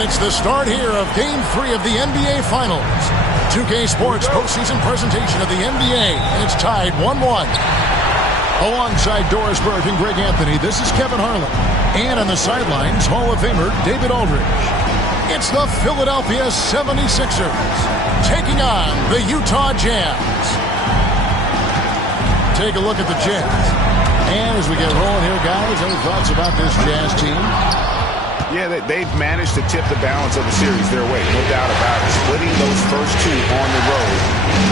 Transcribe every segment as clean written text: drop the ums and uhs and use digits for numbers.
And it's the start here of Game 3 of the NBA Finals. 2K Sports postseason presentation of the NBA, and it's tied 1-1. Alongside Doris Burke and Greg Anthony, this is Kevin Harlan. And on the sidelines, Hall of Famer David Aldridge. It's the Philadelphia 76ers taking on the Utah Jazz. Take a look at the Jazz. And as we get rolling here, guys, any thoughts about this Jazz team? Yeah, they've managed to tip the balance of the series their way, no doubt about it. Splitting those first two on the road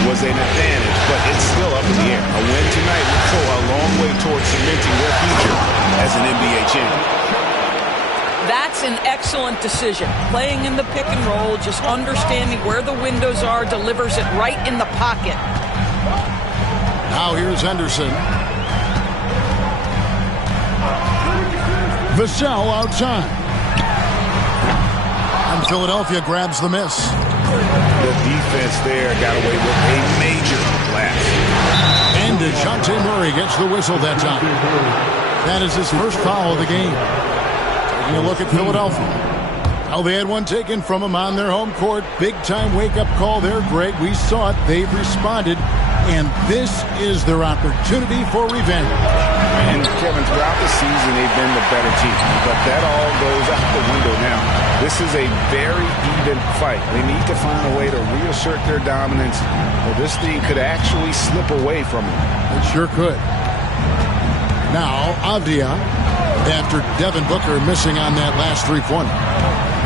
was an advantage, but it's still up in the air. A win tonight would go a long way towards cementing their future as an NBA champion. That's an excellent decision. Playing in the pick and roll, just understanding where the windows are, delivers it right in the pocket. Now here's Henderson. Vassell outside. And Philadelphia grabs the miss. The defense there got away with a major blast. And DeJounte Murray gets the whistle that time. That is his first foul of the game. Taking a look at Philadelphia. How they had one taken from them on their home court. Big-time wake-up call there, Greg. We saw it. They've responded. And this is their opportunity for revenge. And, Kevin, throughout the season, they've been the better team. But that all goes out the window now. This is a very even fight. They need to find a way to reassert their dominance, or this thing could actually slip away from them. It sure could. Now, Avdia. after Devin Booker missing on that last three-pointer.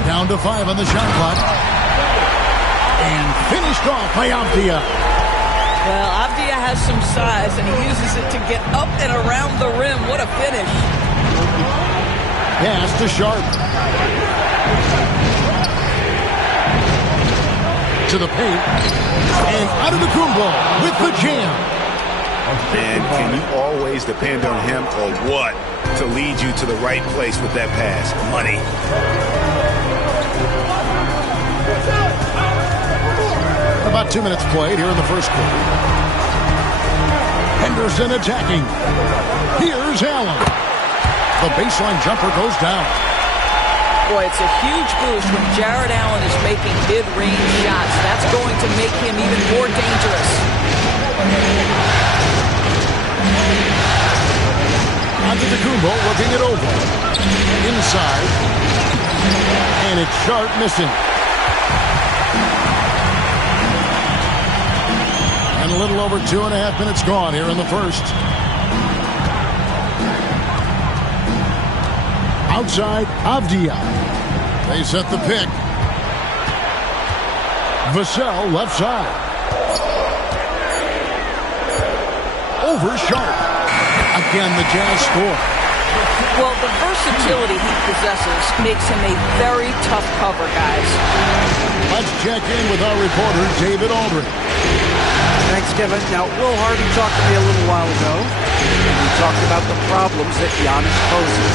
Down to 5 on the shot clock. And finished off by Avdia. Well, Avdia has some size, and he uses it to get up and around the rim. What a finish. Pass to Sharp. To the paint. And out of the Kumbo with the jam. And can you always depend on him or what to lead you to the right place with that pass? Money. About 2 minutes played here in the first quarter. Henderson attacking. Here's Allen. The baseline jumper goes down. Boy, it's a huge boost when Jared Allen is making mid-range shots. That's going to make him even more dangerous. Antetokounmpo looking it over. Inside. And it's Sharp missing. And a little over 2.5 minutes gone here in the first. Outside, Avdia. They set the pick. Vassell left side. Over Sharp. Again, the Jazz score. Well, the versatility he possesses makes him a very tough cover, guys. Let's check in with our reporter, David Aldridge. Thanks, Kevin. Now, Will Hardy talked to me a little while ago, and we talked about the problems that Giannis poses.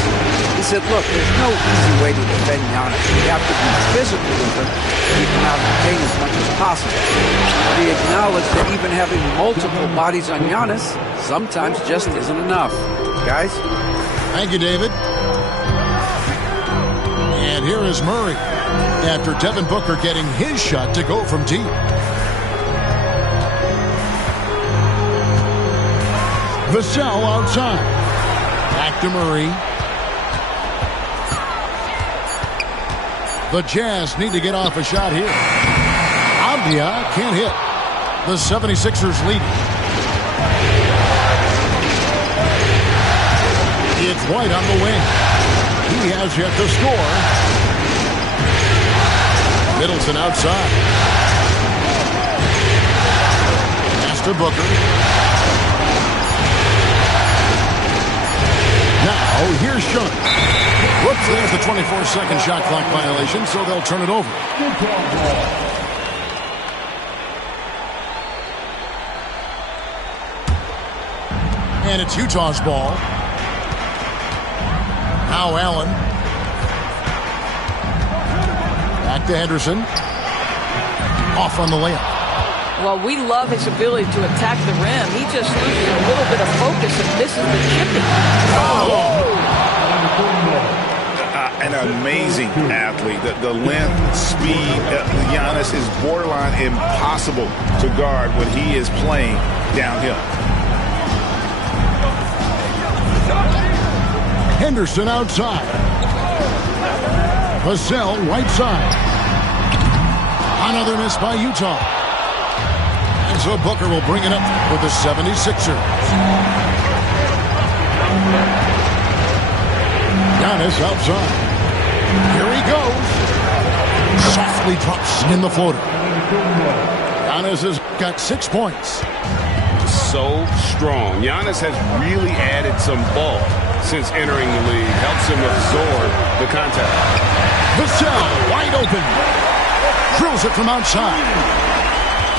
He said, look, there's no easy way to defend Giannis. You have to be physical with him to keep him out of the paint as much as possible. But he acknowledged that even having multiple bodies on Giannis sometimes just isn't enough. Guys? Thank you, David. And here is Murray after Devin Booker getting his shot to go from deep. Vassell outside. Back to Murray. The Jazz need to get off a shot here. Avdia can't hit. The 76ers lead. It's White on the wing. He has yet to score. Middleton outside. Pass to Booker. Now, here's Sharp. Whoops, there's the 24-second shot clock violation, so they'll turn it over. And it's Utah's ball. Now Allen. Back to Henderson. Off on the layup. Well, we love his ability to attack the rim. He just loses a little bit of focus and misses the chipping. An amazing athlete. The length, speed, Giannis is borderline impossible to guard when he is playing downhill. Henderson outside. Vassell right side. Another miss by Utah. And so Booker will bring it up with the 76ers. Giannis outside. Here he goes. Softly drops in the floater. Giannis has got 6 points. So strong. Giannis has really added some bulk since entering the league. Helps him absorb the contact. Vassell wide open. Drills it from outside.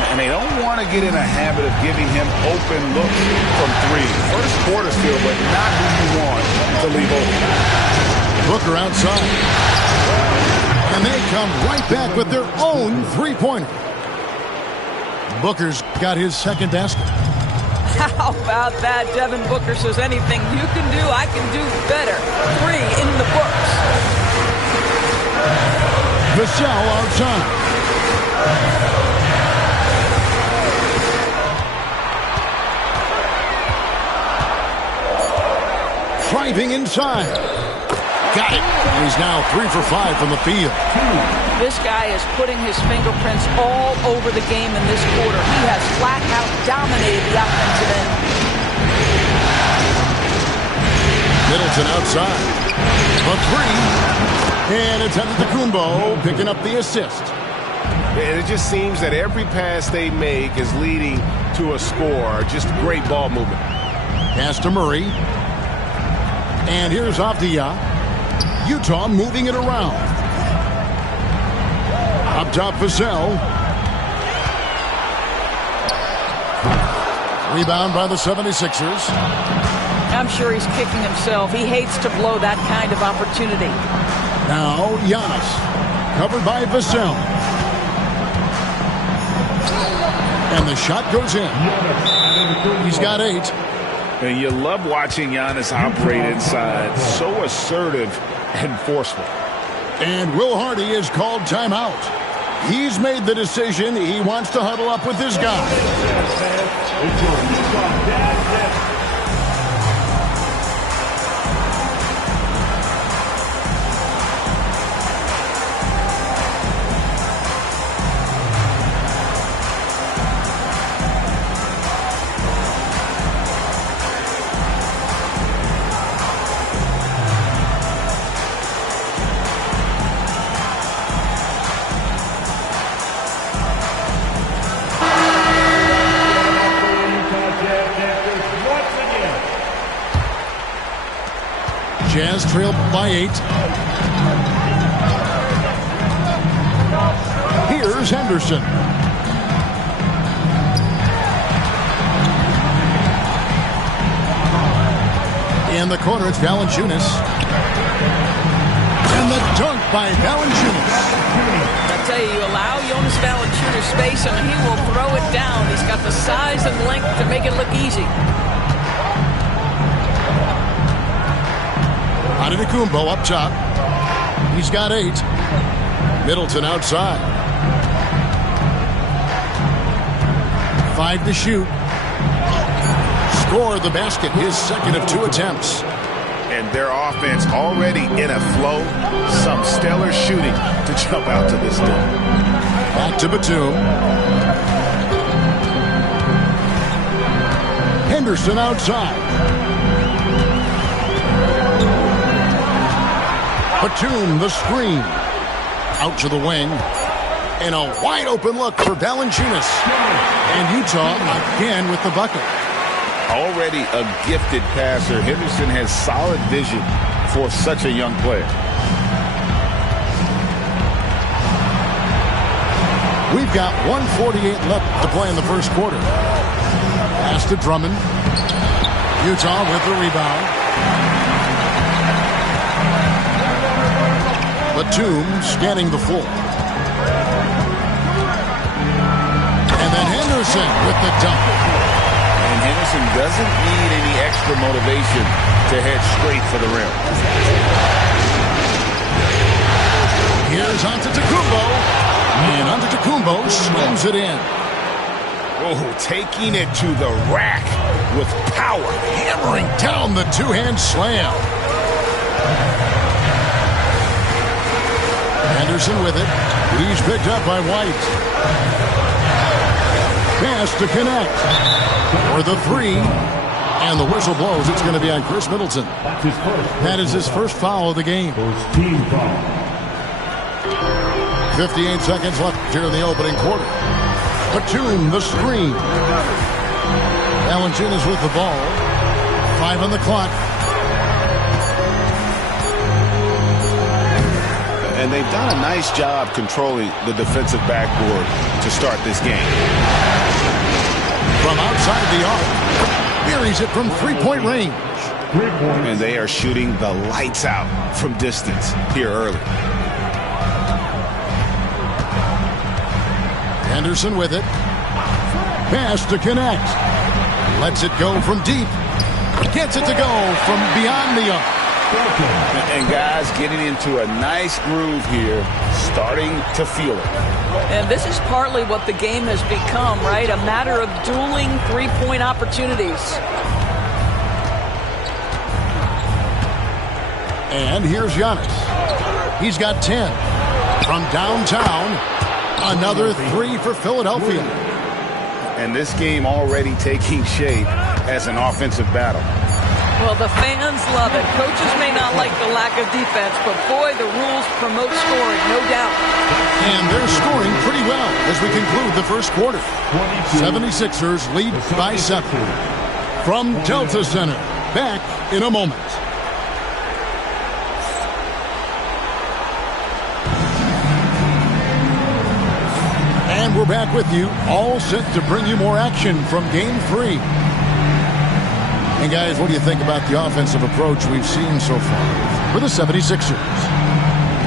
And they don't want to get in a habit of giving him open looks from three. First quarter still, but not who you want to leave open. Booker outside. And they come right back with their own three-pointer. Booker's got his second basket. How about that? Devin Booker says anything you can do, I can do better. 3 in the books. Vassell outside. Driving inside. Got it. And he's now 3 for 5 from the field. This guy is putting his fingerprints all over the game in this quarter. He has flat out dominated the offensive end. Middleton outside. A three. And it's Antetokounmpo picking up the assist. And it just seems that every pass they make is leading to a score. Just great ball movement. Pass to Murray. And here's Avdia. Utah moving it around. Up top, Vassell. Rebound by the 76ers. I'm sure he's kicking himself. He hates to blow that kind of opportunity. Now, Giannis. Covered by Vassell. And the shot goes in. He's got 8. And you love watching Giannis operate inside. So assertive and forceful. And Will Hardy is called timeout. He's made the decision. He wants to huddle up with his guy. Jazz trail by 8. Here's Henderson. In the corner, it's Valanciunas. And the dunk by Valanciunas. I tell you allow Jonas Valanciunas space and he will throw it down. He's got the size and length to make it look easy. Antetokounmpo up top. He's got 8. Middleton outside. 5 to shoot. Score the basket, his second of 2 attempts. And their offense already in a flow. Some stellar shooting to jump out to this dunk. Back to Batum. Henderson outside. Batum, the screen. Out to the wing. And a wide open look for Valanciunas. And Utah again with the bucket. Already a gifted passer, Henderson has solid vision for such a young player. We've got 1:48 left to play in the first quarter. Pass to Drummond. Utah with the rebound. Batum scanning the floor. And then Henderson with the dunk. And Henderson doesn't need any extra motivation to head straight for the rim. Here's Antetokounmpo. And Antetokounmpo slams it in. Oh, taking it to the rack with power. Hammering down the two-hand slam. Henderson with it. He's picked up by White. Pass to connect. For the 3. And the whistle blows. It's going to be on Chris Middleton. That is his first foul of the game. 58 seconds left here in the opening quarter. Batum, the screen. Valanciunas with the ball. 5 on the clock. And they've done a nice job controlling the defensive backboard to start this game. From outside the arc, buries it from three-point range. And they are shooting the lights out from distance here early. Henderson with it. Pass to connect. Lets it go from deep. Gets it to go from beyond the arc. And guys getting into a nice groove here, starting to feel it. And this is partly what the game has become, right? A matter of dueling three-point opportunities. And here's Giannis. He's got 10. From downtown, another 3 for Philadelphia. And this game already taking shape as an offensive battle. Well, the fans love it. Coaches may not like the lack of defense, but boy, the rules promote scoring, no doubt. And they're scoring pretty well as we conclude the first quarter. 76ers lead by 7. From Delta Center, back in a moment. And we're back with you, all set to bring you more action from Game 3. And guys, what do you think about the offensive approach we've seen so far for the 76ers?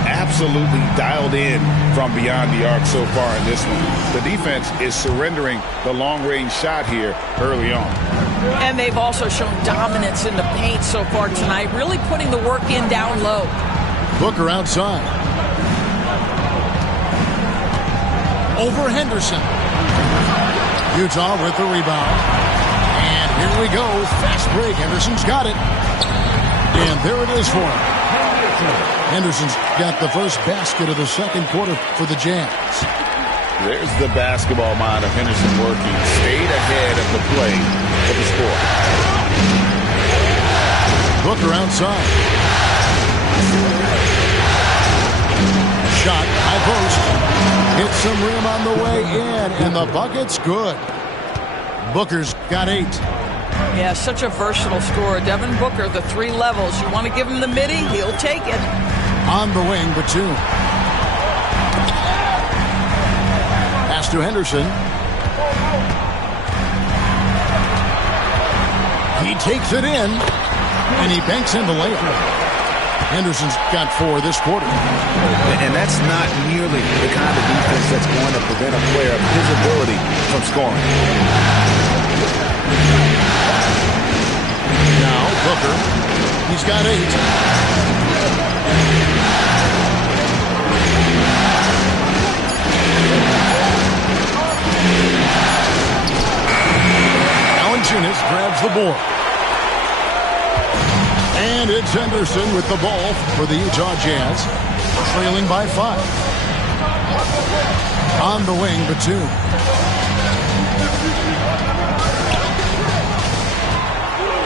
Absolutely dialed in from beyond the arc so far in this one. The defense is surrendering the long-range shot here early on. And they've also shown dominance in the paint so far tonight, really putting the work in down low. Booker outside. Over Henderson. Utah with the rebound. And here we go. Fast break. Henderson's got it. And there it is for him. Henderson's got the first basket of the second quarter for the Jazz. There's the basketball mind of Henderson working. Stayed ahead of the play for the score. Booker outside. Shot, high post. Hits some rim on the way in, and the bucket's good. Booker's got 8. Yeah, such a versatile scorer. Devin Booker, the 3 levels. You want to give him the midi, he'll take it. On the wing, Batum. Pass to Henderson. He takes it in, and he banks in the layup. Henderson's got 4 this quarter. And that's not nearly the kind of defense that's going to prevent a player of his ability from scoring. Now, Booker. He's got 8. Valanciunas grabs the board. And it's Henderson with the ball for the Utah Jazz, trailing by 5. On the wing, Batum.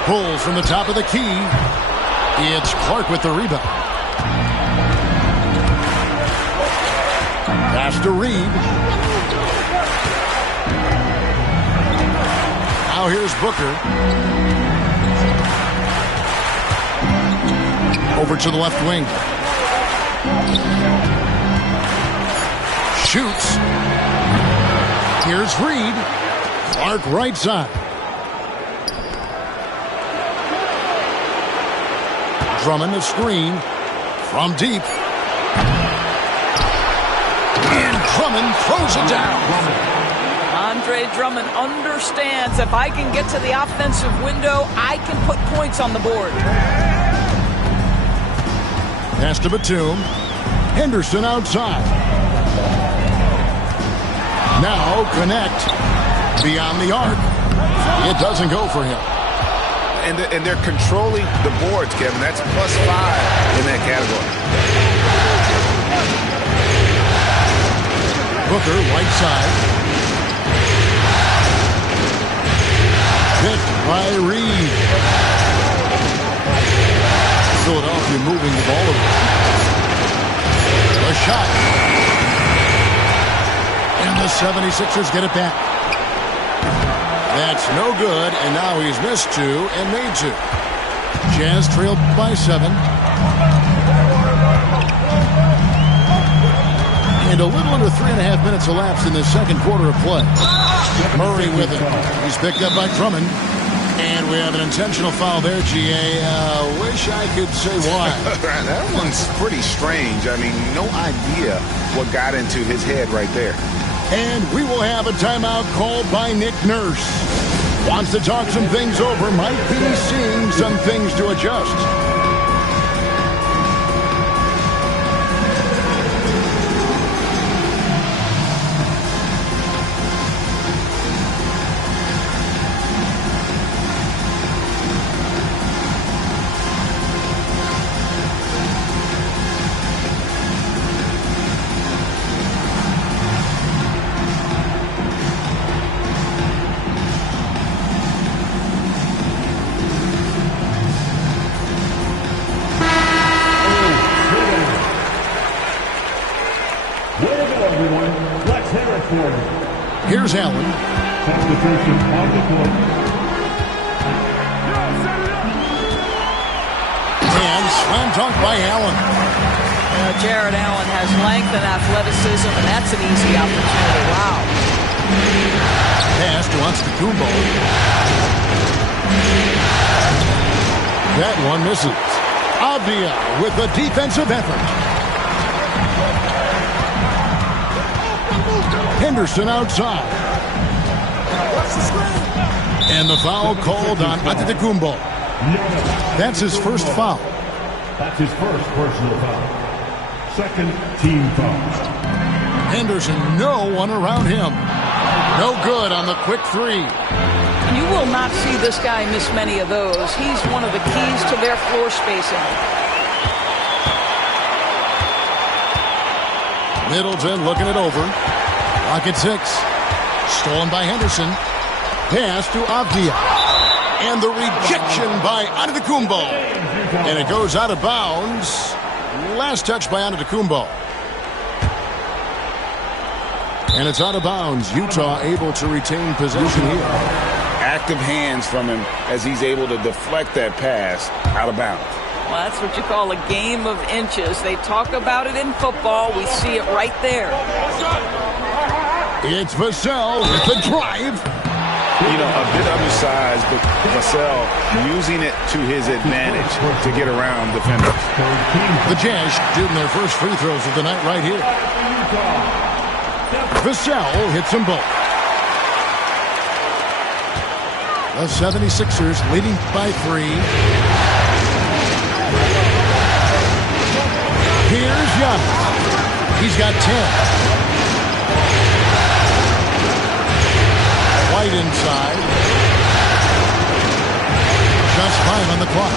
Pulls from the top of the key. It's Clark with the rebound. Pass to Reed. Now here's Booker. Over to the left wing. Shoots. Here's Reed. Clark right side. Drummond a screen from deep. And Drummond throws it down. Andre Drummond understands if I can get to the offensive window, I can put points on the board. Pass to Batum. Henderson outside. Now connect. Beyond the arc. It doesn't go for him. And they're controlling the boards, Kevin. That's +5 in that category. Booker, right side. Picked by Reed. Philadelphia moving the ball around. A shot. And the 76ers get it back. That's no good, and now he's missed 2 and made 2. Jazz trailed by 7. And a little under 3.5 minutes elapsed in the second quarter of play. Murray with it. He's picked up by Drummond. And we have an intentional foul there, G.A. Wish I could say why. That one's pretty strange. I mean, no idea what got into his head right there. And we will have a timeout called by Nick Nurse. Wants to talk some things over. Might be seeing some things to adjust. Here's Allen. Substitution on the court. And slam dunk by Allen. Jared Allen has length and athleticism, and that's an easy opportunity. Wow. Pass to Antetokounmpo. That one misses. Avdia with the defensive effort. Henderson outside. And the foul called on Antetokounmpo. That's his first foul. That's his first personal foul. Second team foul. Henderson, no one around him. No good on the quick three. You will not see this guy miss many of those. He's one of the keys to their floor spacing. Middleton looking it over. Rocket 6. Stolen by Henderson. Pass to Avdia. And the rejection by Antetokounmpo. And it goes out of bounds. Last touch by Antetokounmpo. And it's out of bounds. Utah able to retain possession here. Active hands from him as he's able to deflect that pass out of bounds. Well, that's what you call a game of inches. They talk about it in football. We see it right there. It's Vassell with the drive. You know, a bit undersized, but Vassell using it to his advantage to get around defenders. The Jazz shooting their first free throws of the night right here. Vassell hits them both. The 76ers leading by 3. Here's Giannis. He's got 10. White inside. Just 5 on the clock.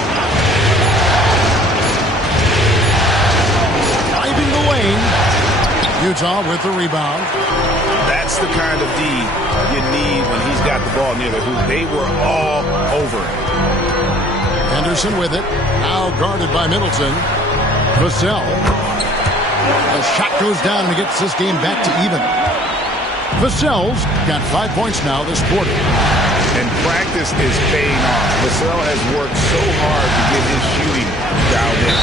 Driving the lane. Utah with the rebound. That's the kind of D you need when he's got the ball near the hoop. They were all over it. Henderson with it. Now guarded by Middleton. Vassell. The shot goes down and gets this game back to even. Vassell's got 5 points now this quarter. And practice is paying off. Vassell has worked so hard to get his shooting dialed in.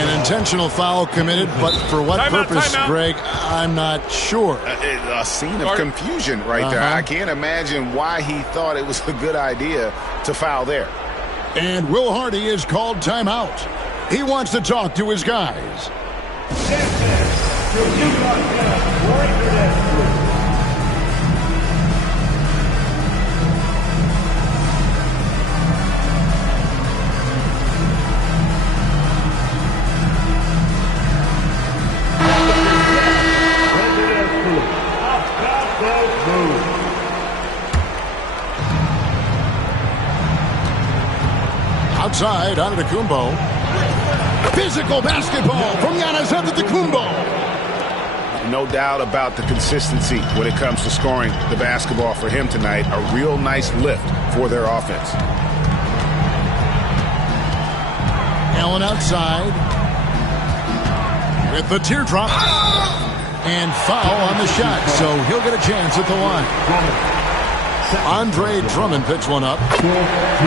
An intentional foul committed, but for what purpose, Greg, I'm not sure. A scene of confusion right there. I can't imagine why he thought it was a good idea to foul there. And Will Hardy is called timeout. He wants to talk to his guys. Outside, Antetokounmpo. Physical basketball from Giannis Antetokounmpo. No doubt about the consistency when it comes to scoring the basketball for him tonight. A real nice lift for their offense. Allen outside. With the teardrop. And foul on the shot, so he'll get a chance at the line. Andre Drummond picks one up.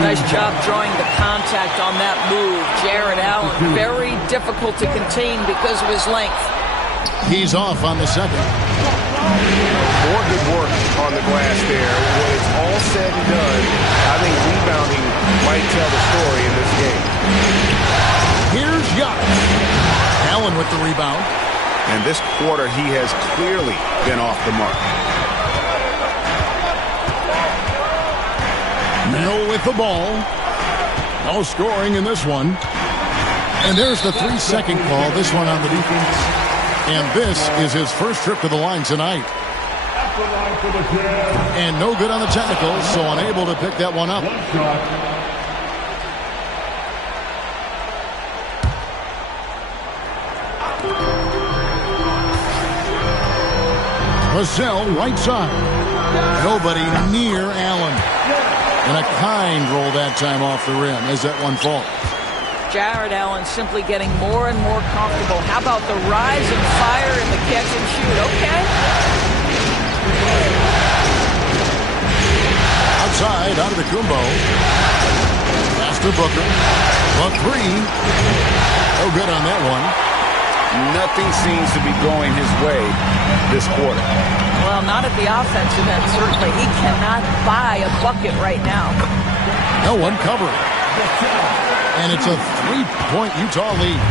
Nice job drawing the contact on that move. Jared Allen, very difficult to contain because of his length. He's off on the second. More good work on the glass there. When it's all said and done, I think rebounding might tell the story in this game. Here's Giannis. Allen with the rebound. And this quarter, he has clearly been off the mark. Mill with the ball. No scoring in this one. And there's the 3-second call, this one on the defense. And this is his first trip to the line tonight. And no good on the technical, so unable to pick that one up. Vassell, right side. Nobody near Allen. And a kind roll that time off the rim as that one falls. Jared Allen simply getting more and more comfortable. How about the rise and fire in the catch and shoot? Okay. Outside, out of the Kumbo. Pass to Booker. A three. No good on that one. Nothing seems to be going his way this quarter. Well, not at the offensive end, certainly. He cannot buy a bucket right now. No one covering. And it's a three-point Utah lead.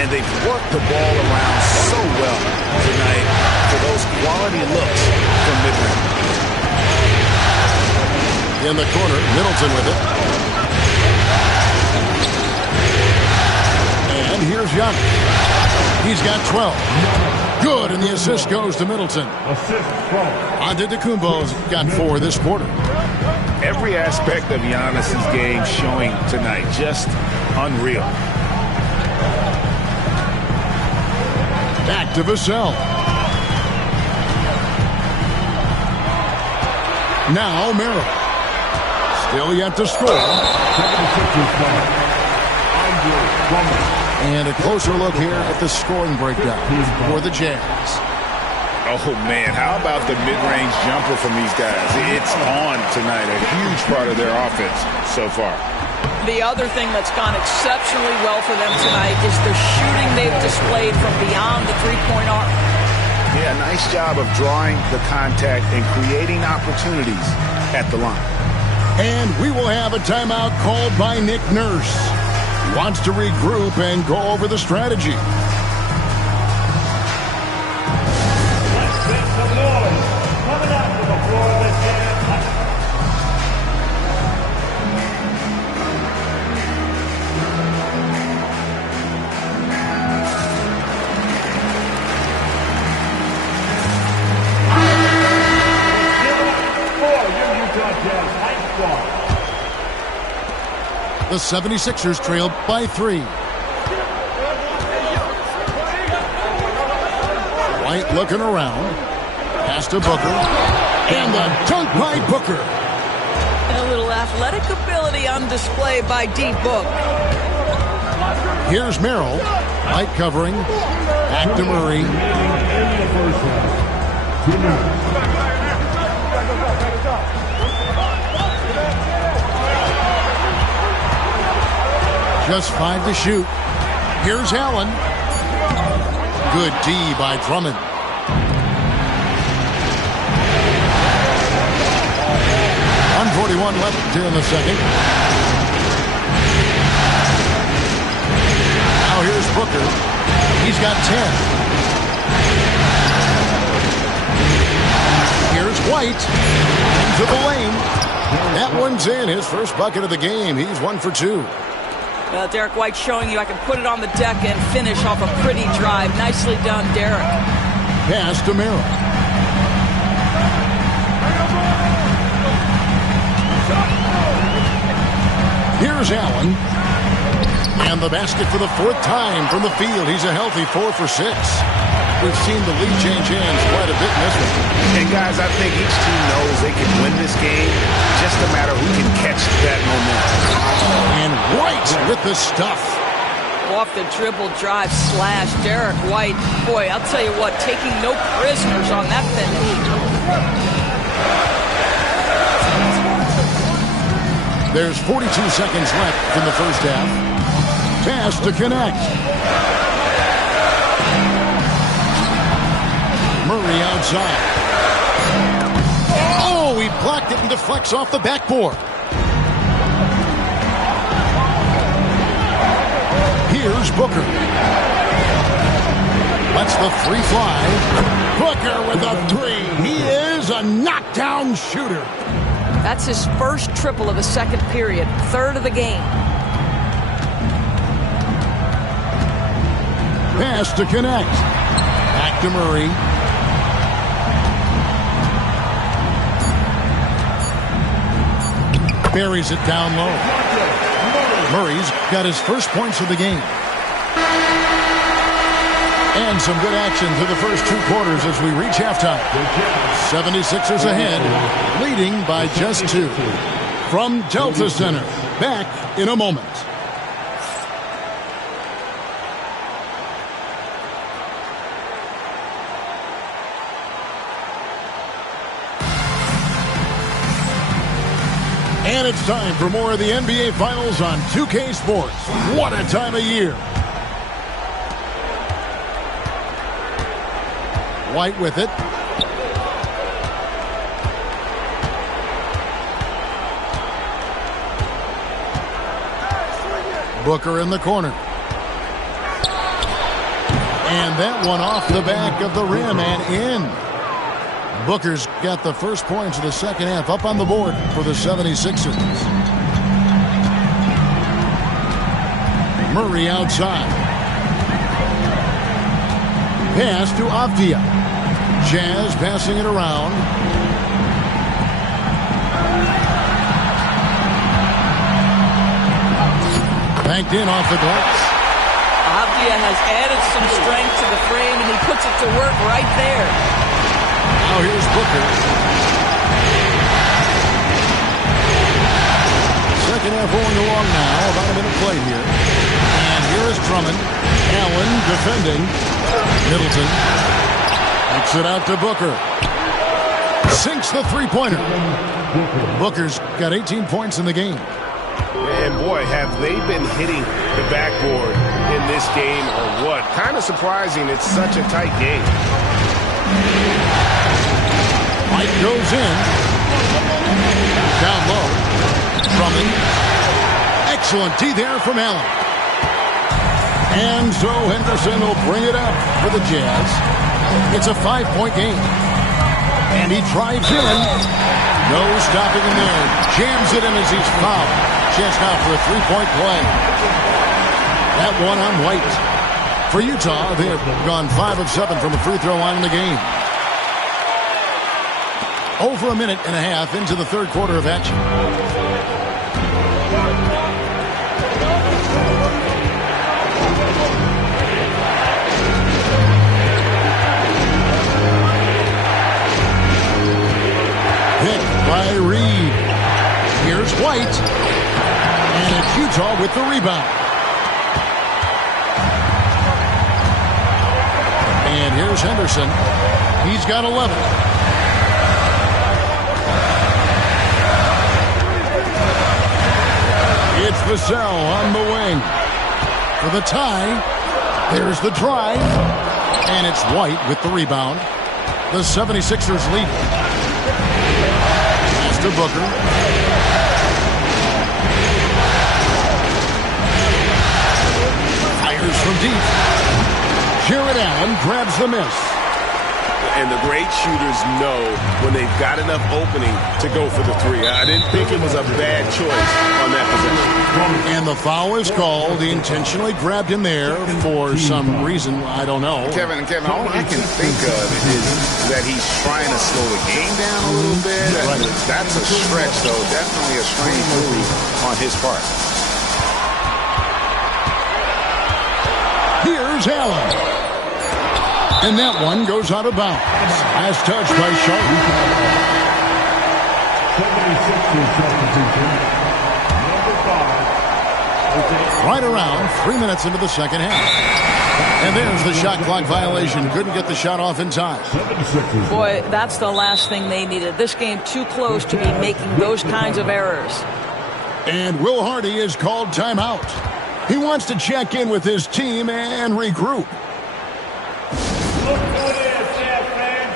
And they've worked the ball around so well tonight for those quality looks from mid-range. In the corner, Middleton with it. And here's Giannis. He's got 12. Good, and the assist goes to Middleton. Assist from Antetokounmpo's got 4 this quarter. Every aspect of Giannis's game showing tonight, just unreal. Back to Vassell. Now Merrill. Still yet to score. 76ers foul. Andre Drummond. And a closer look here at the scoring breakdown for the Jazz. Oh, man, how about the mid-range jumper from these guys? It's on tonight, a huge part of their offense so far. The other thing that's gone exceptionally well for them tonight is the shooting they've displayed from beyond the three-point arc. Yeah, nice job of drawing the contact and creating opportunities at the line. And we will have a timeout called by Nick Nurse. He wants to regroup and go over the strategy. Let's make some noise. Coming out to the floor of the Jazz. For your Utah Jazz high squad. The 76ers trail by 3. White looking around. Pass to Booker. And the dunk by Booker. A little athletic ability on display by D. Book. Here's Merrill. White covering. Back to Murray. In the first half. 2 minutes. Just 5 to shoot. Here's Allen. Good D by Drummond. .141 left here in the second. Now here's Booker. He's got 10. Here's White. Into the lane. That one's in. His first bucket of the game. He's 1 for 2. Derek White showing you I can put it on the deck and finish off a pretty drive. Nicely done, Derek. Pass to Merrill. Here's Allen. And the basket for the 4th time from the field. He's a healthy 4 for 6. We've seen the lead change hands quite a bit in this one. And guys, I think each team knows they can win this game. Just a matter who can catch that momentum. And White with the stuff. Off the dribble drive slash. Derek White. Boy, I'll tell you what, taking no prisoners on that finish. There's 42 seconds left in the first half. Pass to connect. Murray outside. Oh, he blocked it and deflects off the backboard. Here's Booker. Lets the 3 fly. Booker with a 3. He is a knockdown shooter. That's his first triple of the second period. 3rd of the game. Pass to connect. Back to Murray. Buries it down low. Murray's got his first points of the game. And some good action to the first 2 quarters as we reach halftime. 76ers ahead, leading by just 2. From Delta Center, back in a moment. And it's time for more of the NBA Finals on 2K Sports. What a time of year. White with it. Booker in the corner. And that one off the back of the rim and in. Booker's got the first points of the second half up on the board for the 76ers. Murray outside. Pass to Avdia. Jazz passing it around. Banked in off the glass. Avdia has added some strength to the frame, and he puts it to work right there. Now here's Booker. Second half rolling along now. About a minute played here. And here is Drummond. Allen defending. Middleton. Takes it out to Booker. Sinks the three-pointer. Booker's got 18 points in the game. And boy, have they been hitting the backboard in this game or what? Kind of surprising. It's such a tight game. White goes in. Down low. Drummond. Excellent D there from Allen. And so Henderson will bring it up for the Jazz. It's a 5-point game. And he drives in. No stopping him there. Jams it in as he's fouled. Chance now for a three-point play. That one on White. For Utah, they have gone 5 of 7 from the free throw line in the game. Over a minute and a half into the third quarter of action. Hit by Reed. Here's White. And it's Utah with the rebound. And here's Henderson. He's got 11. It's Vassell on the wing. For the tie. There's the drive. And it's White with the rebound. The 76ers lead. Pass to Booker. Fires from deep. Jared Allen grabs the miss. And the great shooters know when they've got enough opening to go for the three. I didn't think it was a bad choice on that possession. And the foul is called. He intentionally grabbed him there for some reason. I don't know. Kevin, all I can think of is that he's trying to slow the game down a little bit. Right. That's a stretch, though. Definitely a strange move on his part. Here's Allen. And that one goes out of bounds. Last touch by Sharp. 76ers substitution. Number 5. Right around 3 minutes into the second half. And there's the shot clock violation. Couldn't get the shot off in time. Boy, that's the last thing they needed. This game too close to be making those kinds of errors. And Will Hardy is called timeout. He wants to check in with his team and regroup. Look for this, Jazz fans.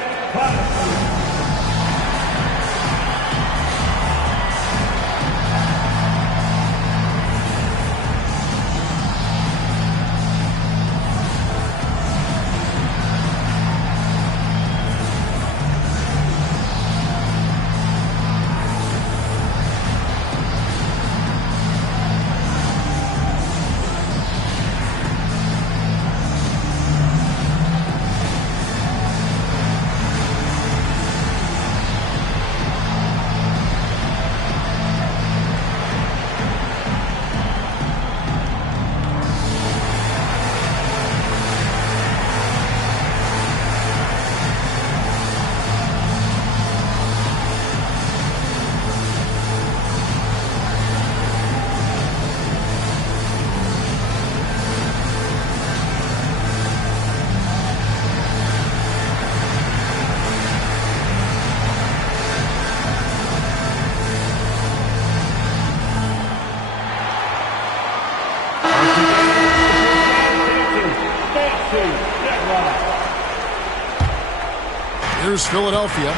Here's Philadelphia.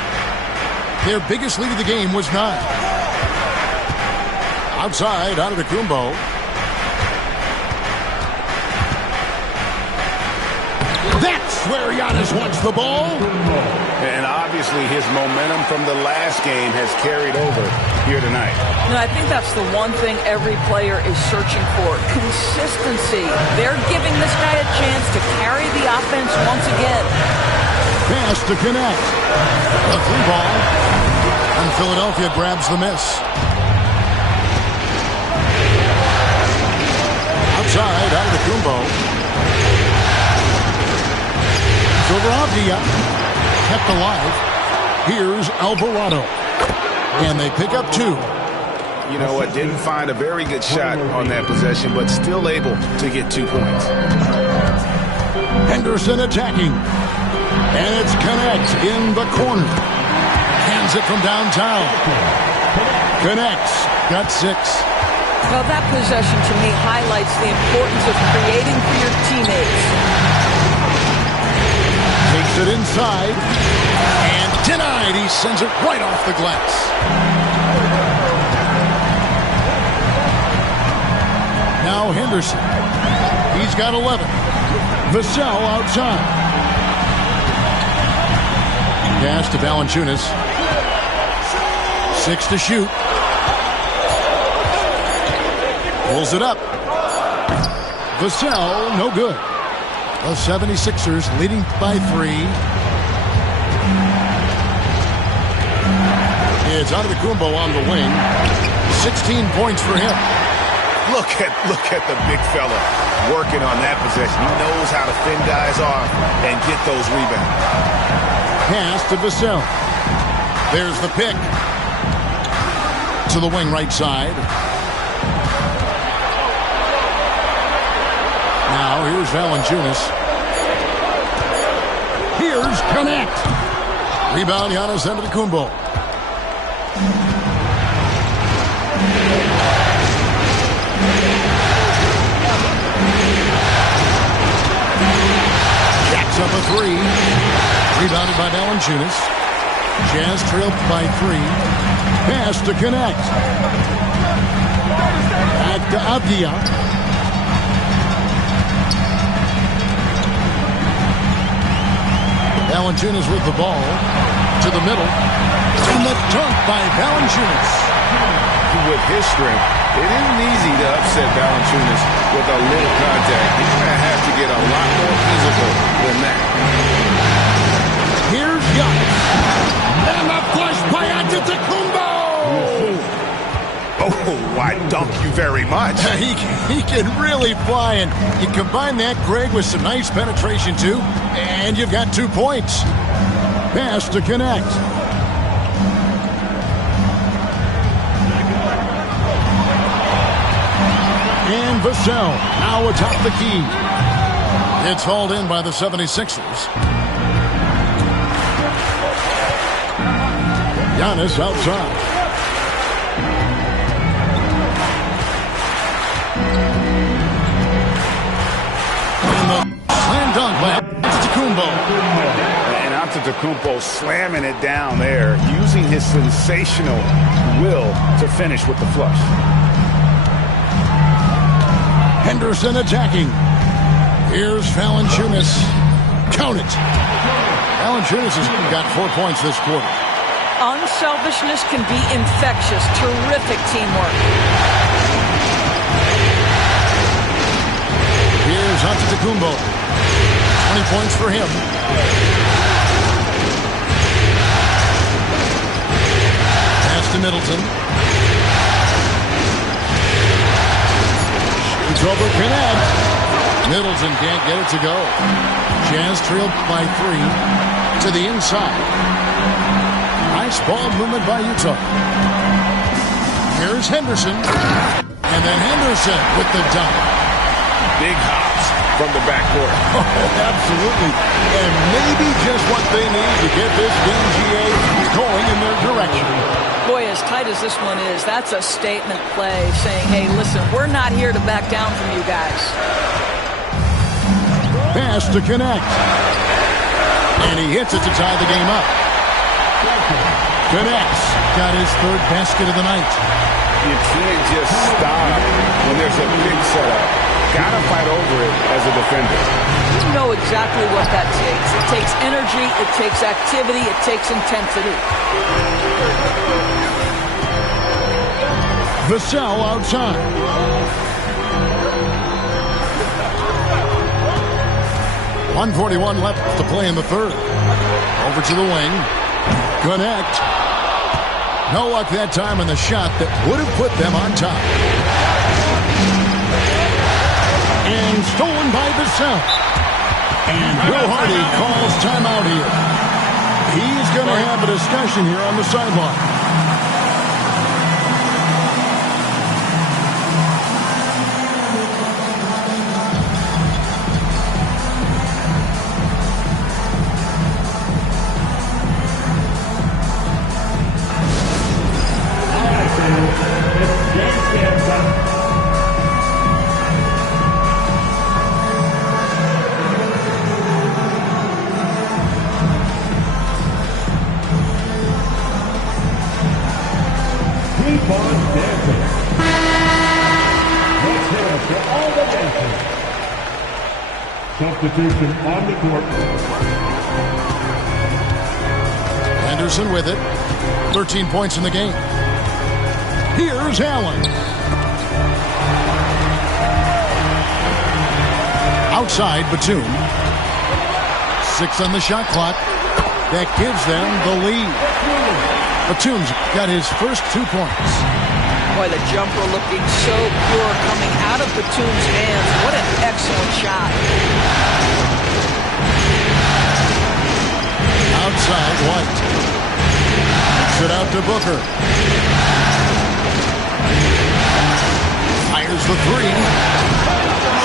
Their biggest lead of the game was 9. Outside, Antetokounmpo. That's where Giannis wants the ball. And obviously his momentum from the last game has carried over here tonight. And I think that's the one thing every player is searching for. Consistency. They're giving this guy a chance to carry the offense once again. Pass to connect. A 3-ball. And Philadelphia grabs the miss. Outside, Antetokounmpo. Avdia kept alive. Here's Alvarado. And they pick up 2. You know what? Didn't find a very good shot on that possession, but still able to get 2 points. Henderson attacking. And it's Connect in the corner. Hands it from downtown. Connects. Got 6. Well, that possession to me highlights the importance of creating for your teammates. Takes it inside. And denied. He sends it right off the glass. Now Henderson. He's got 11. Vassell outside. Pass to Valanciunas. 6 to shoot. Pulls it up. Vassell, no good. The 76ers leading by 3. It's Antetokounmpo on the wing. 16 points for him. Look at the big fella working on that possession. He knows how to fend guys off and get those rebounds. Pass to Vassell. There's the pick. To the wing right side. Now here's Valanciunas. Here's Connect. Rebound Giannis Antetokounmpo. Jacks up a 3. Rebounded by Valanciunas. Jazz trailed by 3. Pass to Connect. Back to Avdia. Valanciunas with the ball. To the middle. And the dunk by Valanciunas. With his strength, it isn't easy to upset Valanciunas with a little contact. He's going to have to get a lot more physical than that. Here's Giannis. And the push by Antetokounmpo. Oh, I dunk you very much. He can really fly, and you combine that, Greg, with some nice penetration, too, and you've got 2 points. Pass to Connect. And Vassell now atop the key. It's hauled in by the 76ers. Giannis outside. Slam dunk by Antetokounmpo. And Antetokounmpo slamming it down there, using his sensational will to finish with the flush. Henderson attacking. Here's Valanciunas. Count it. Valanciunas has got 4 points this quarter. Unselfishness can be infectious. Terrific teamwork. Here's Antetokounmpo. 20 points for him. Pass to Middleton. Shoots over Connect. Middleton can't get it to go. Jazz trailed by 3 to the inside. Nice ball movement by Utah. Here's Henderson. And then Henderson with the dunk. Big hops from the backcourt. Oh, absolutely. And maybe just what they need to get this VGA going in their direction. Boy, as tight as this one is, that's a statement play saying, hey, listen, we're not here to back down from you guys. Pass to Connect. And he hits it to tie the game up. Connects. Got his third basket of the night. You can't just stop when there's a big setup. Got to fight over it as a defender. You know exactly what that takes. It takes energy, it takes activity, it takes intensity. Vassell outside. .141 left to play in the third. Over to the wing. Connect. No luck that time on the shot that would have put them on top. And stolen by Vassell. And Will Hardy calls timeout here. He's going to have a discussion here on the sideline. Substitution on the court. Anderson with it. 13 points in the game. Here's Allen. Outside, Batum. 6 on the shot clock. That gives them the lead. Batum's got his first 2 points. Boy, the jumper looking so pure coming out of Batum's hands. What an excellent shot. Outside, White. It out to Booker. Fires the three.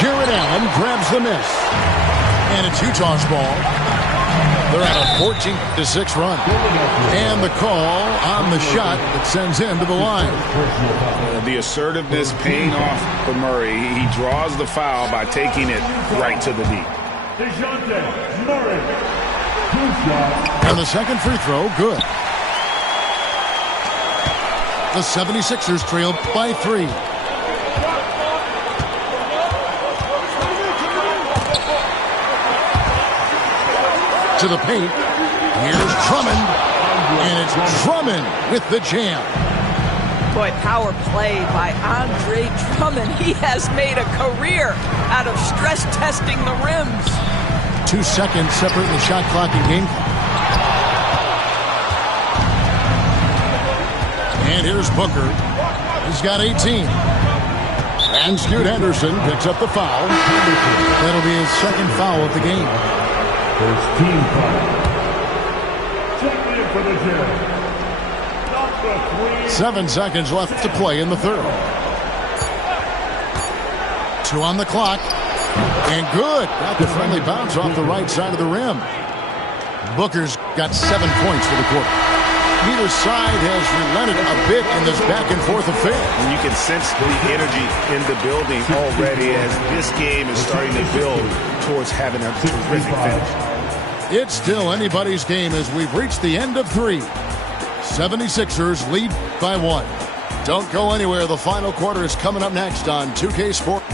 Jarrett Allen grabs the miss. And it's Utah's ball. They're at a 14-6 run. And the call on the shot that sends him to the line. The assertiveness paying off for Murray. He draws the foul by taking it right to the deep. DeJounte Murray. 2 shots. And the second free throw, good. The 76ers trail by 3. To the paint. Here's Drummond. And it's Drummond with the jam. Boy, power play by Andre Drummond. He has made a career out of stress testing the rims. 2 seconds separating the shot clock and game clock. And here's Booker. He's got 18. And Scoot Henderson picks up the foul. That'll be his second foul of the game. First team foul. Check in for the jam. Number 3. 7 seconds left to play in the third. 2 on the clock. And good. Got the friendly bounce off the right side of the rim. Booker's got 7 points for the quarter. Neither side has relented a bit in this back-and-forth affair. And you can sense the energy in the building already as this game is starting to build towards having a terrific finish. It's still anybody's game as we've reached the end of 3. 76ers lead by 1. Don't go anywhere. The final quarter is coming up next on 2K Sports.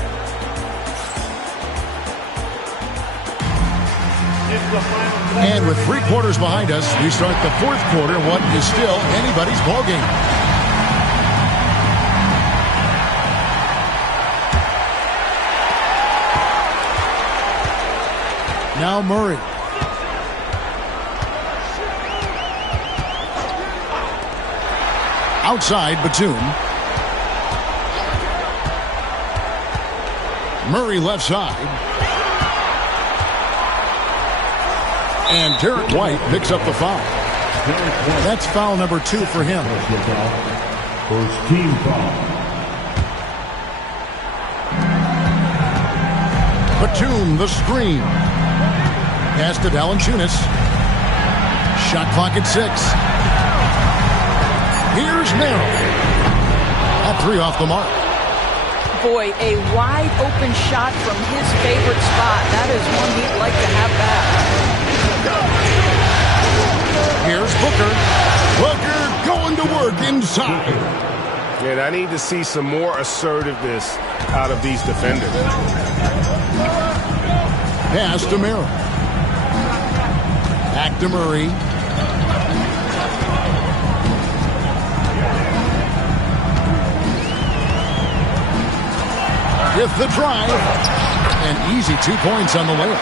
And with 3 quarters behind us, we start the 4th quarter in what is still anybody's ballgame. Now Murray. Outside, Batum. Murray left side. And Derek White picks up the foul. That's foul number 2 for him. First team foul. Batum, the screen. Pass to Valanciunas. Shot clock at 6. Here's Merrill. That 3 off the mark. Boy, a wide open shot from his favorite spot. That is one he'd like to have back. Booker. Booker going to work inside. And I need to see some more assertiveness out of these defenders. Pass to Merrill. Back to Murray. With the drive. An easy 2 points on the layup.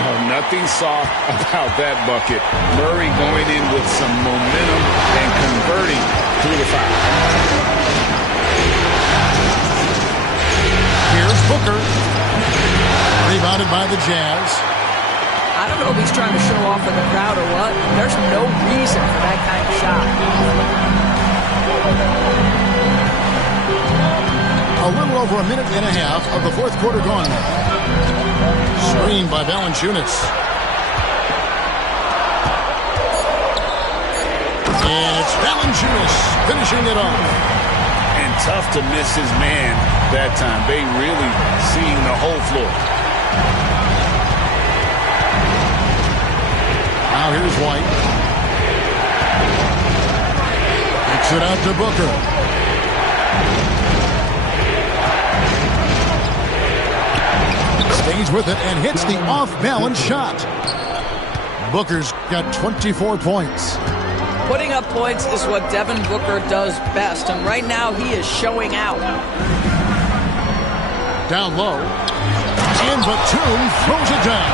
Oh, nothing soft about that bucket. Murray going in with some momentum and converting through the foul. Here's Booker. Rebounded by the Jazz. I don't know if he's trying to show off in the crowd or what. There's no reason for that kind of shot. A little over a minute and a half of the fourth quarter gone now. Screen by Valanciunas. And it's Valanciunas finishing it off. And tough to miss his man that time. They really seeing the whole floor. Now here's White. Kicks it out to Booker. Stays with it and hits the off-balance shot. Booker's got 24 points. Putting up points is what Devin Booker does best, and right now he is showing out. Down low. And Batum throws it down.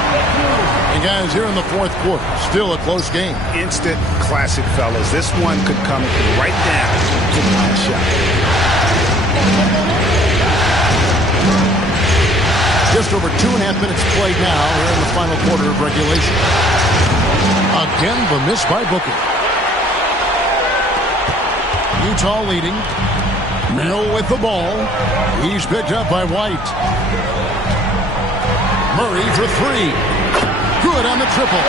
And guys, here in the fourth quarter, still a close game. Instant classic, fellas. This one could come right down to the last shot. Just over 2.5 minutes played now here in the final quarter of regulation. Again, the miss by Booker. Utah leading. Mill with the ball. He's picked up by White. Murray for three. Good on the triple.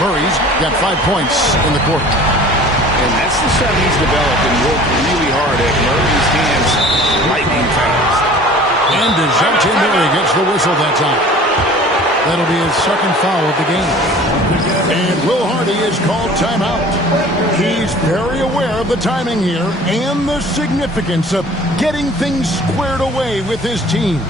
Murray's got 5 points in the quarter. And that's the shot he's developed and worked really hard at. Murray's hands lightning fast. And DeJounte Murray gets the whistle that time. That'll be his second foul of the game. And Will Hardy is called timeout. He's very aware of the timing here and the significance of getting things squared away with his team.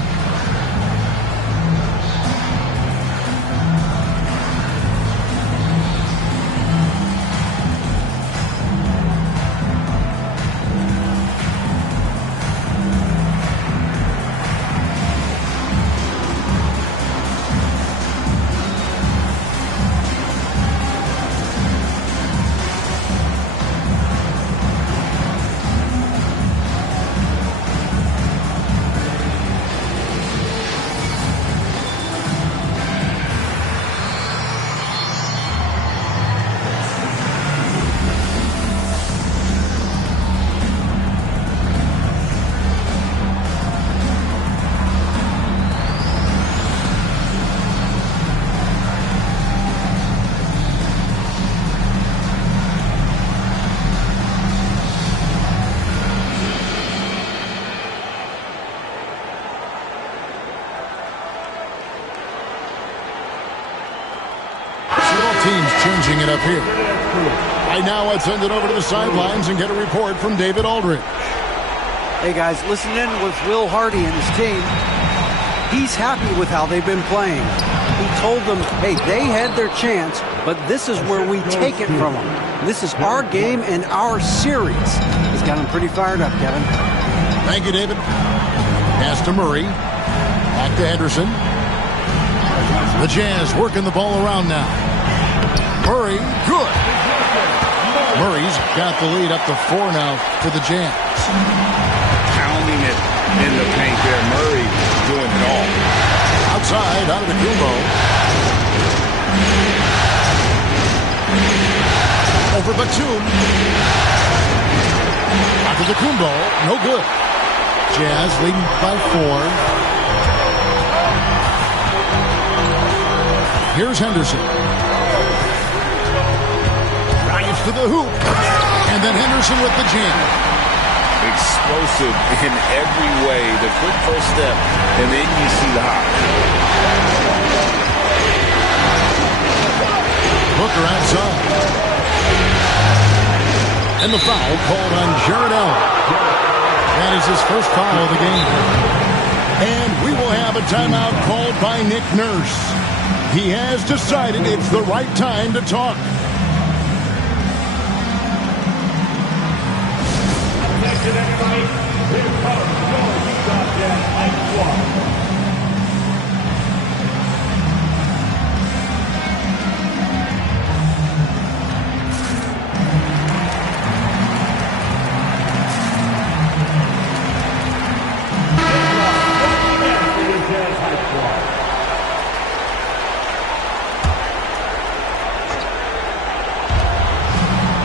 Teams changing it up here. Right now, let's send it over to the sidelines and get a report from David Aldridge. Hey, guys, listen in with Will Hardy and his team. He's happy with how they've been playing. He told them, hey, they had their chance, but this is where we take it from them. This is our game and our series. He's got them pretty fired up, Kevin. Thank you, David. Pass to Murray. Back to Henderson. The Jazz working the ball around now. Murray, good. Murray's got the lead up to 4 now for the Jazz. Pounding it in the paint there. Murray doing it all. Outside, out of the Kumbo. Over Batum. Out to the Kumbo. No good. Jazz leading by 4. Here's Henderson. Drives to the hoop. And then Henderson with the jam. Explosive in every way. The quick first step, and then you see the hop. Booker outside. And the foul called on Jared Allen. That is his first foul of the game. And we will have a timeout called by Nick Nurse. He has decided it's the right time to talk. Attention, everybody. Here comes your Utah Jazz High Squad.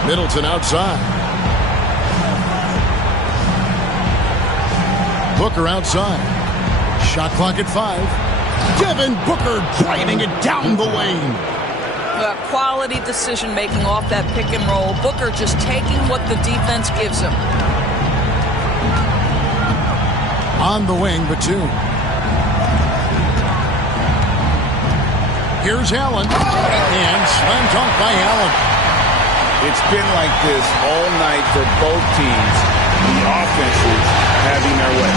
Middleton outside. Booker outside. Shot clock at 5. Devin Booker driving it down the lane. Quality decision-making off that pick and roll. Booker just taking what the defense gives him. On the wing, Batum. Here's Allen. And slam dunk by Allen. It's been like this all night for both teams. The offenses having their way.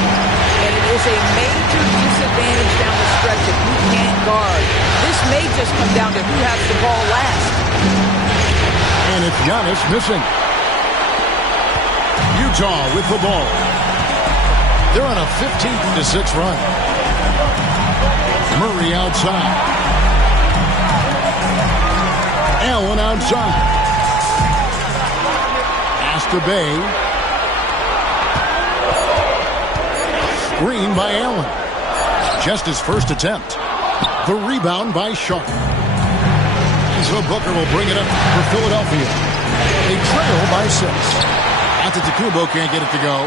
And it is a major disadvantage down the stretch if you can't guard. This may just come down to who has the ball last. And it's Giannis missing. Utah with the ball. They're on a 15-6 run. Murray outside. Allen outside. To Bay. Screen by Allen. Just his first attempt. The rebound by Sharp. So Booker will bring it up for Philadelphia. They trail by 6. Antetokounmpo can't get it to go.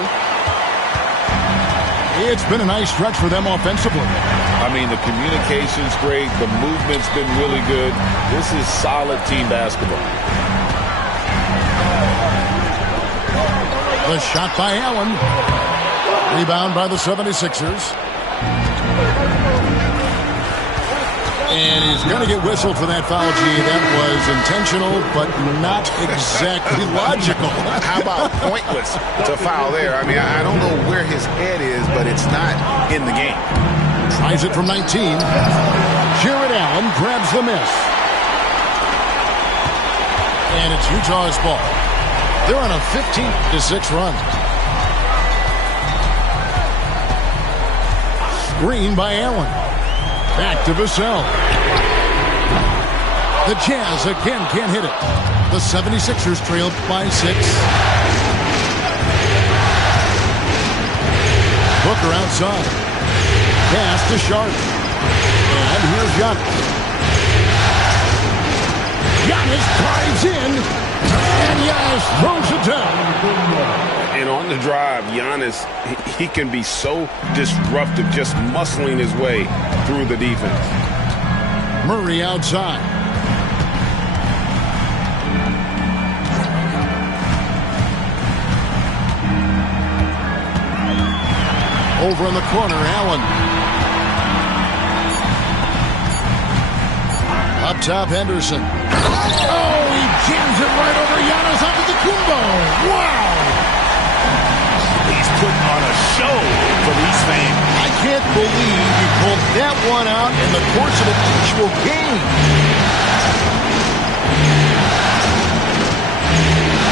It's been a nice stretch for them offensively. I mean, the communication's great. The movement's been really good. This is solid team basketball. The shot by Allen. Rebound by the 76ers. And he's going to get whistled for that foul, G. That was intentional, but not exactly logical. How about pointless to foul there? I mean, I don't know where his head is, but it's not in the game. Tries it from 19. Jared Allen grabs the miss. And it's Utah's ball. They're on a 15-6 run. Screen by Allen. Back to Vassell. The Jazz again can't hit it. The 76ers trailed by 6. Booker outside. Pass to Sharp. And here's Giannis. Giannis drives in. And Giannis throws it down. And on the drive, Giannis, he can be so disruptive, just muscling his way through the defense. Murray outside. Over in the corner, Allen. Up top, Henderson. Oh, he jams it right over Giannis Antetokounmpo. Wow! He's putting on a show for these fans. I can't believe he pulled that one out in the course of an actual game.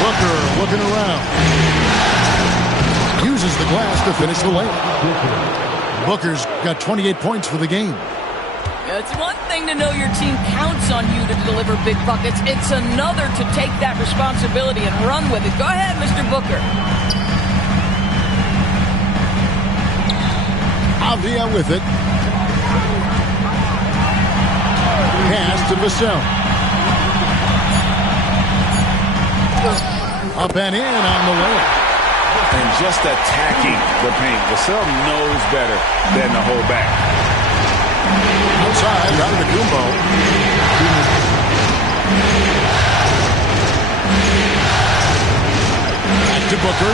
Booker looking around. Uses the glass to finish the layup. Booker's got 28 points for the game. It's one thing to know your team counts on you to deliver big buckets. It's another to take that responsibility and run with it. Go ahead, Mr. Booker. Avdia with it. Pass to Vassell. Up and in on the layup. And just attacking the paint. Vassell knows better than to hold back. Outside, Antetokounmpo. Back to Booker.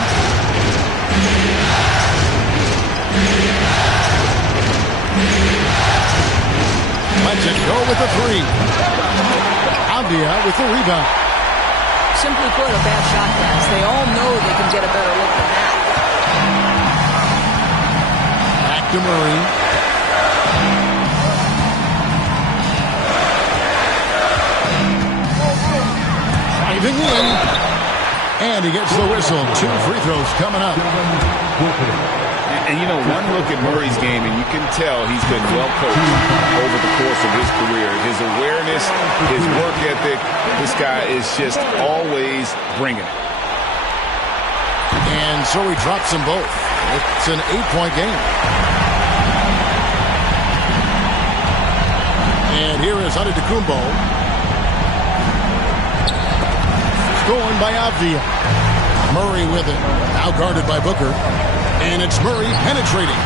Lets it go with the 3. Avdia with the rebound. Simply put, a bad shot pass. They all know they can get a better look than that. Back to Murray. Driving in. And he gets the whistle. 2 free throws coming up. And, you know, one look at Murray's game, and you can tell he's been well coached over the course of his career. His awareness, his work ethic, this guy is just always bringing it. And so he drops them both. It's an 8-point game. And here is Antetokounmpo. Stolen by Avdia. Murray with it. Now guarded by Booker. And it's Murray penetrating.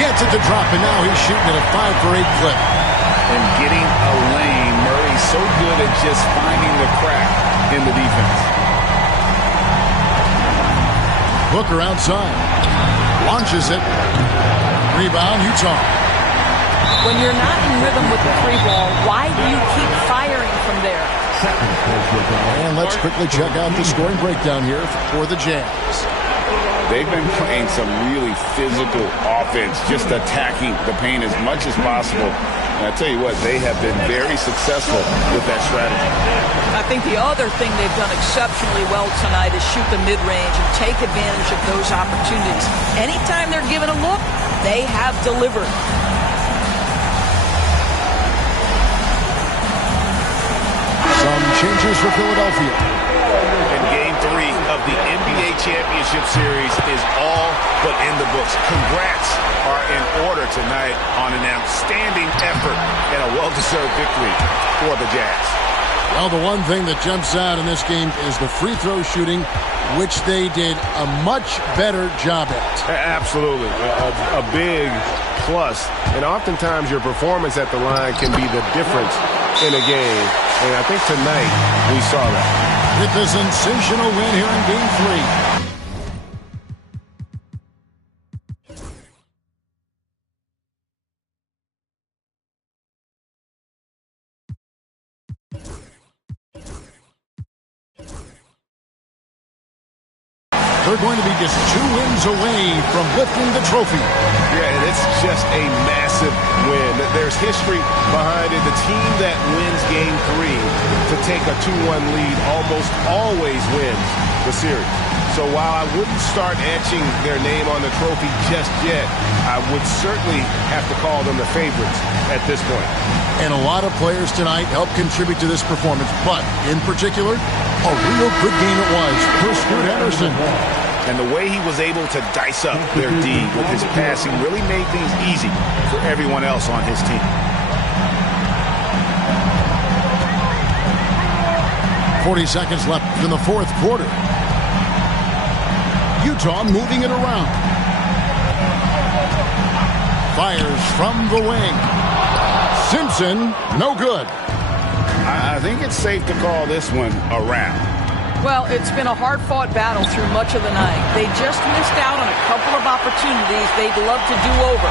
Gets it to drop, and now he's shooting at a 5-for-8 clip. And getting a lane. Murray's so good at just finding the crack in the defense. Booker outside. Launches it. Rebound, Utah. When you're not in rhythm with the free ball, why do you keep firing from there? And let's quickly check out the scoring breakdown here for the Jazz. They've been playing some really physical offense, just attacking the paint as much as possible. And I tell you what, they have been very successful with that strategy. I think the other thing they've done exceptionally well tonight is shoot the mid-range and take advantage of those opportunities. Anytime they're given a look, they have delivered. Some changes for Philadelphia. And Game 3 of the NBA Championship Series is all but in the books. Congrats are in order tonight on an outstanding effort and a well-deserved victory for the Jazz. Well, the one thing that jumps out in this game is the free throw shooting, which they did a much better job at. Absolutely. A big plus. And oftentimes your performance at the line can be the difference in a game. And I think tonight we saw that. With a sensational win here in Game 3. They're going to be just 2 wins away from lifting the trophy. Yeah, and it's just a massive win. There's history behind it. The team that wins Game 3 to take a 2-1 lead almost always wins the series. So while I wouldn't start etching their name on the trophy just yet, I would certainly have to call them the favorites at this point. And a lot of players tonight helped contribute to this performance, but in particular, a real good game it was for Scoot Henderson. And the way he was able to dice up their D with his passing really made things easy for everyone else on his team. 40 seconds left in the fourth quarter. Utah moving it around. Fires from the wing. Simpson, no good. I think it's safe to call this one a wrap. Well, it's been a hard-fought battle through much of the night. They just missed out on a couple of opportunities they'd love to do over.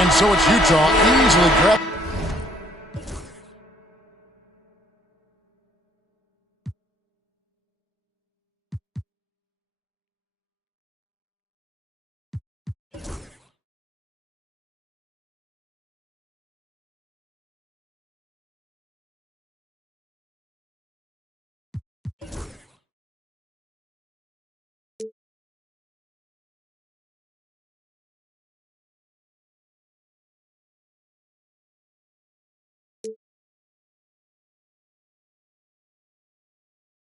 And so it's Utah easily grabbed.